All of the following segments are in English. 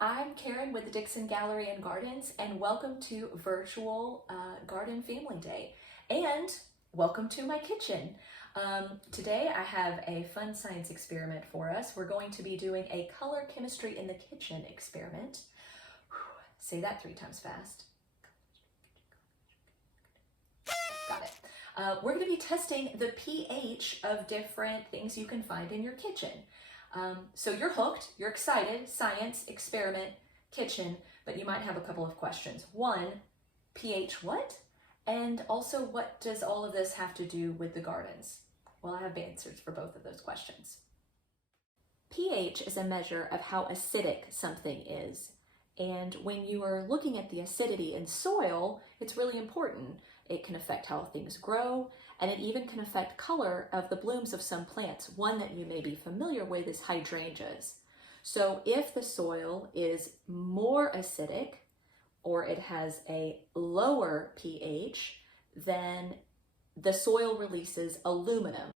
I'm Karen with the Dixon Gallery and Gardens, and welcome to virtual Garden Family Day. And welcome to my kitchen. Today I have a fun science experiment for us. We're going to be doing a color chemistry in the kitchen experiment. Say that 3 times fast. Got it. We're going to be testing the pH of different things you can find in your kitchen. So you're hooked, you're excited, science, experiment, kitchen, but you might have a couple of questions. 1, pH what? And also, what does all of this have to do with the gardens? Well, I have answers for both of those questions. pH is a measure of how acidic something is. And when you are looking at the acidity in soil, it's really important. It can affect how things grow, and it even can affect color of the blooms of some plants. One that you may be familiar with is hydrangeas. So if the soil is more acidic, or it has a lower pH, then the soil releases aluminum.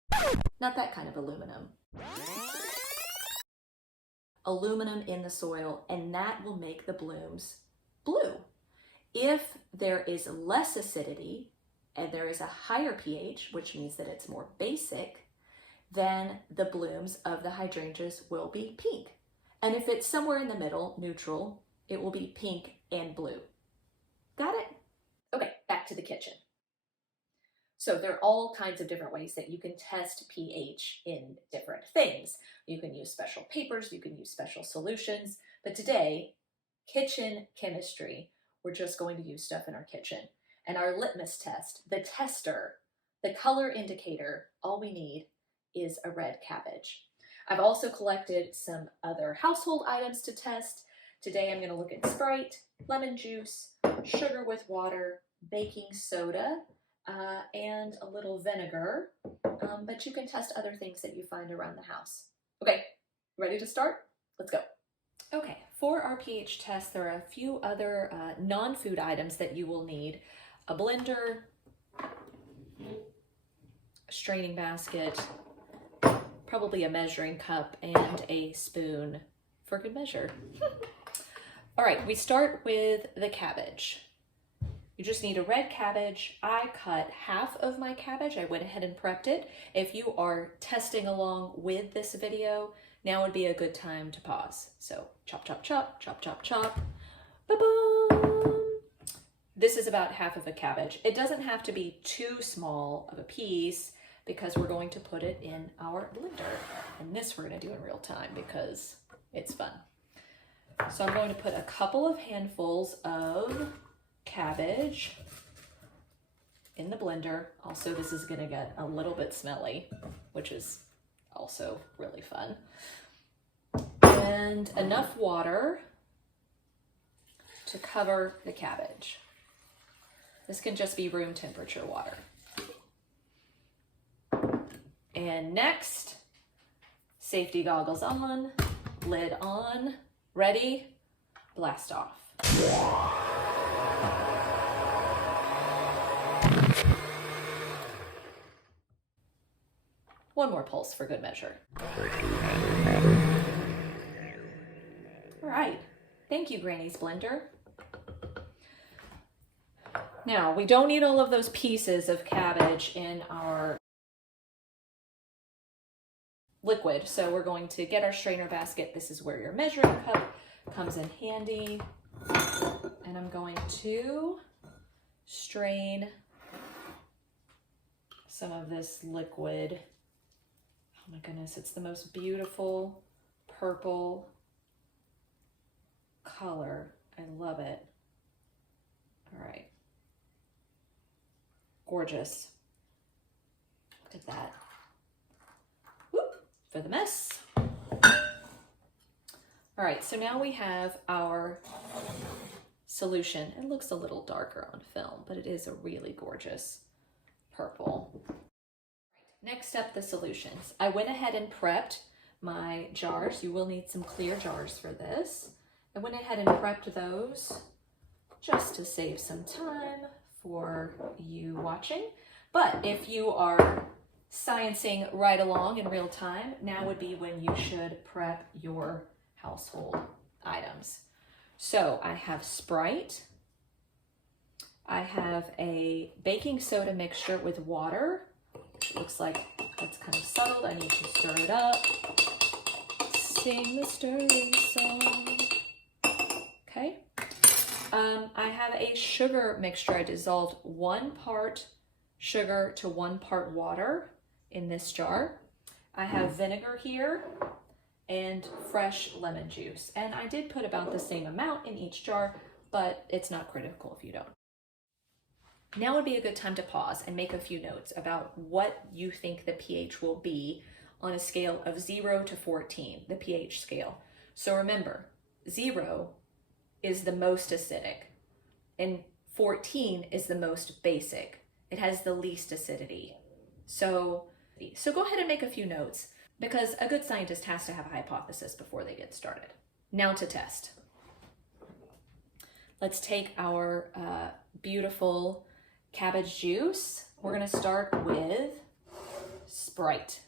Not that kind of aluminum. Aluminum in the soil, and that will make the blooms blue. If there is less acidity and there is a higher pH, which means that it's more basic, then the blooms of the hydrangeas will be pink. And if it's somewhere in the middle, neutral, it will be pink and blue. Got it? Okay, back to the kitchen. So there are all kinds of different ways that you can test pH in different things. You can use special papers, you can use special solutions, but today, kitchen chemistry, we're just going to use stuff in our kitchen. And our litmus test, the tester, the color indicator, all we need is a red cabbage. I've also collected some other household items to test. Today I'm going to look at Sprite, lemon juice, sugar with water, baking soda, and a little vinegar, but you can test other things that you find around the house. Okay, ready to start? Let's go. Okay, for our pH test, there are a few other non-food items that you will need. A blender, a straining basket, probably a measuring cup, and a spoon for good measure. All right, we start with the cabbage. You just need a red cabbage. I cut half of my cabbage. I went ahead and prepped it. If you are testing along with this video, now would be a good time to pause. So chop, chop, chop, chop, chop, chop. Ba-boom! This is about half of a cabbage. It doesn't have to be too small of a piece because we're going to put it in our blender. And this we're going to do in real time because it's fun. So I'm going to put a couple of handfuls of cabbage in the blender. Also, this is going to get a little bit smelly, which is also really fun. And enough water to cover the cabbage. This can just be room temperature water. And next, safety goggles on, lid on, ready, blast off. One more pulse for good measure. All right, thank you, Granny's blender. Now, we don't need all of those pieces of cabbage in our liquid, so we're going to get our strainer basket. This is where your measuring cup comes in handy. And I'm going to strain some of this liquid. Oh my goodness, it's the most beautiful purple color. I love it. All right. Gorgeous. Look at that. Whoop, for the mess. All right, so now we have our solution. It looks a little darker on film, but it is a really gorgeous purple. Next up, the solutions. I went ahead and prepped my jars. You will need some clear jars for this. I went ahead and prepped those just to save some time for you watching. But if you are sciencing right along in real time, now would be when you should prep your household items. So I have Sprite. I have a baking soda mixture with water. It looks like it's kind of subtle. I need to stir it up. Sing the stirring song. Okay. I have a sugar mixture. I dissolved 1 part sugar to 1 part water in this jar. I have vinegar here and fresh lemon juice. And I did put about the same amount in each jar, but it's not critical if you don't. Now would be a good time to pause and make a few notes about what you think the pH will be on a scale of 0 to 14, the pH scale. So remember, 0 is the most acidic and 14 is the most basic. It has the least acidity. So go ahead and make a few notes, because a good scientist has to have a hypothesis before they get started. Now to test. Let's take our beautiful cabbage juice. We're going to start with Sprite.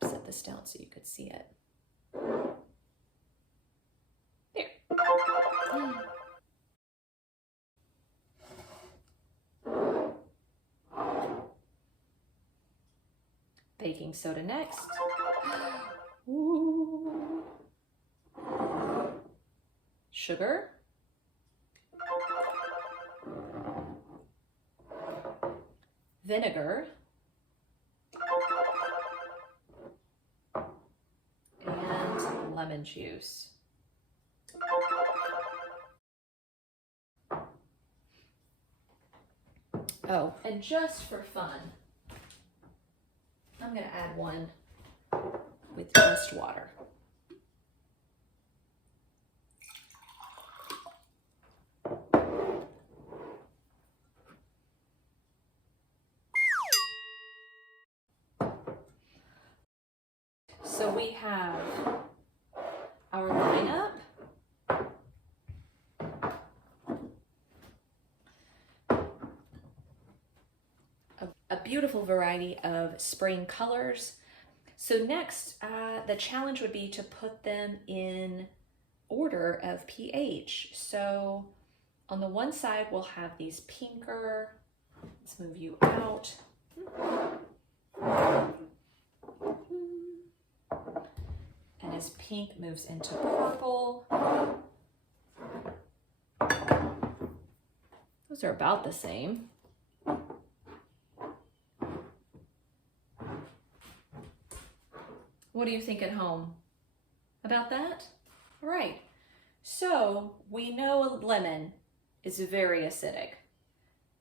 Set this down so you could see it. There. Baking soda next. Ooh. Sugar. Vinegar. And lemon juice. Oh, and just for fun, I'm going to add one with just water. So we have our lineup. A beautiful variety of spring colors. So next, the challenge would be to put them in order of pH. So on the one side, we'll have these pinker. Let's move you out. And as pink moves into purple, those are about the same. What do you think at home about that? All right, so we know lemon is very acidic.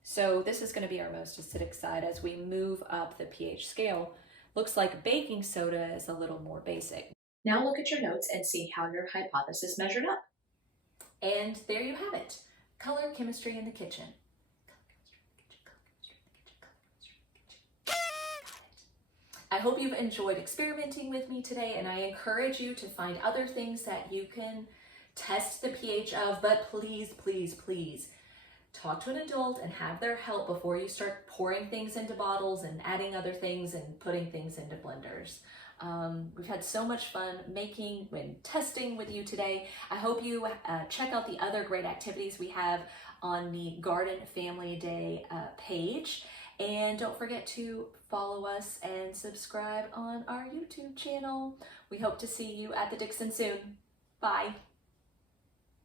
So this is going to be our most acidic side as we move up the pH scale. Looks like baking soda is a little more basic. Now look at your notes and see how your hypothesis measured up. And there you have it. Color chemistry in the kitchen. I hope you've enjoyed experimenting with me today, and I encourage you to find other things that you can test the pH of, but please, please, please talk to an adult and have their help before you start pouring things into bottles and adding other things and putting things into blenders. We've had so much fun making and testing with you today. I hope you check out the other great activities we have on the Garden Family Day page. And don't forget to follow us and subscribe on our YouTube channel. We hope to see you at the Dixon soon. Bye.